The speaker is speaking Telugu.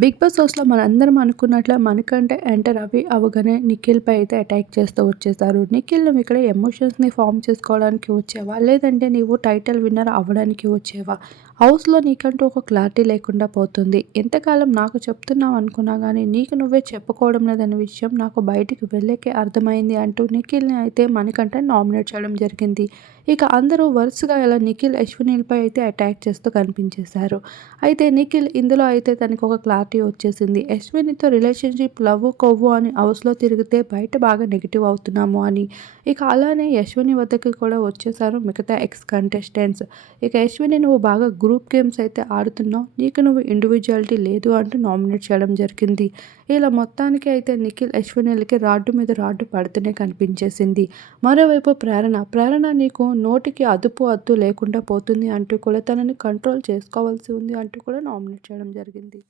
బిగ్ బాస్ హౌస్లో మనందరం అనుకున్నట్లే మనకంటే ఎంటర్ అవి అవగానే నిఖిల్పై అయితే అటాక్ చేస్తూ వచ్చేసారు నిఖిల్ నువ్వు ఇక్కడ ఎమోషన్స్ని ఫామ్ చేసుకోవడానికి వచ్చేవా? లేదంటే నీవు టైటిల్ విన్నర్ అవ్వడానికి వచ్చేవా? హౌస్లో నీకంటూ ఒక క్లారిటీ లేకుండా పోతుంది. ఎంతకాలం నాకు చెప్తున్నావు అనుకున్నా కానీ నీకు నువ్వే చెప్పుకోవడం లేదనే విషయం నాకు బయటికి వెళ్ళకే అర్థమైంది అంటూ నిఖిల్ని అయితే మనకంటే నామినేట్ చేయడం జరిగింది. ఇక అందరూ వరుసగా ఇలా నిఖిల్ అశ్వినిపై అయితే అటాక్ చేస్తూ కనిపించేశారు. అయితే నిఖిల్ ఇందులో అయితే తనకు ఒక క్లారిటీ వచ్చేసింది. అశ్వినితో రిలేషన్షిప్ లవ్ కొవ్వు అని హౌస్లో తిరిగితే బయట బాగా నెగిటివ్ అవుతున్నాము అని. ఇక అలానే యశ్విని వద్దకు కూడా వచ్చేసారు మిగతా ఎక్స్ కంటెస్టెంట్స్ ఇక యశ్విని నువ్వు బాగా గ్రూప్ గేమ్స్ అయితే ఆడుతున్నావు. నీకు నువ్వు ఇండివిజువాలిటీ లేదు అంటూ నామినేట్ చేయడం జరిగింది. ఇలా మొత్తానికి అయితే నిఖిల్ అశ్వినిలకి రాడ్డు మీద రాడ్డు పడుతూనే కనిపించేసింది. మరోవైపు ప్రేరణ. ప్రేరణ నీకు నోటికి అదుపు అద్దు లేకుండా పోతుంది అంటూ కూడా తనని కంట్రోల్ చేసుకోవాల్సి ఉంది అంటూ కూడా నామినేట్ చేయడం జరిగింది.